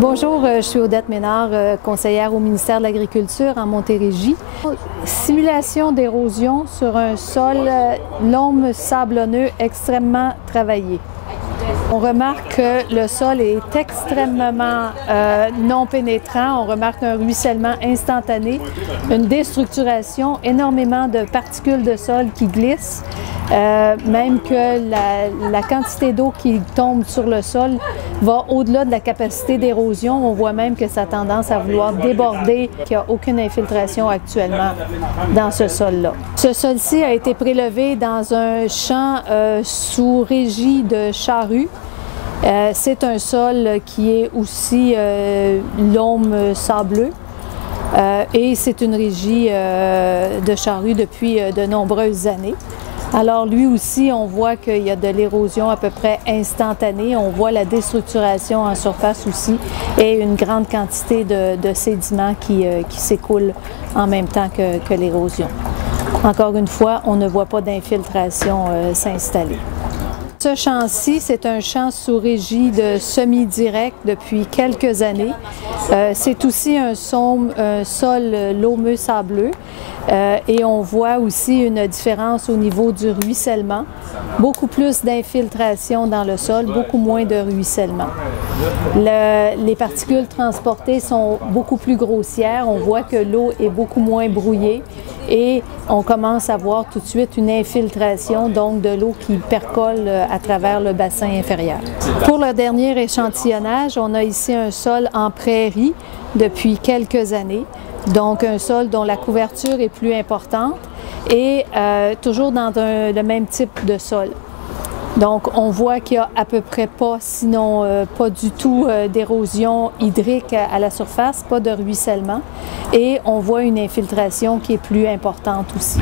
Bonjour, je suis Odette Ménard, conseillère au ministère de l'Agriculture en Montérégie. Simulation d'érosion sur un sol loam sablonneux extrêmement travaillé. On remarque que le sol est extrêmement non pénétrant. On remarque un ruissellement instantané, une déstructuration, énormément de particules de sol qui glissent, même que la quantité d'eau qui tombe sur le sol va au-delà de la capacité d'érosion. On voit même que ça a tendance à vouloir déborder, qu'il n'y a aucune infiltration actuellement dans ce sol-là. Ce sol-ci a été prélevé dans un champ sous régie de charrues. C'est un sol qui est aussi loam sableux et c'est une régie de charrues depuis de nombreuses années. Alors lui aussi, on voit qu'il y a de l'érosion à peu près instantanée. On voit la déstructuration en surface aussi et une grande quantité de sédiments qui s'écoulent en même temps que l'érosion. Encore une fois, on ne voit pas d'infiltration s'installer. Ce champ-ci, c'est un champ sous régie de semi-direct depuis quelques années. C'est aussi un sol loameux sableux et on voit aussi une différence au niveau du ruissellement. Beaucoup plus d'infiltration dans le sol, beaucoup moins de ruissellement. Les particules transportées sont beaucoup plus grossières. On voit que l'eau est beaucoup moins brouillée et on commence à voir tout de suite une infiltration, donc de l'eau qui percole à travers le bassin inférieur. Pour le dernier échantillonnage, on a ici un sol en prairie depuis quelques années, donc un sol dont la couverture est plus importante et toujours dans le même type de sol. Donc, on voit qu'il n'y a à peu près pas, sinon pas du tout d'érosion hydrique à la surface, pas de ruissellement, et on voit une infiltration qui est plus importante aussi.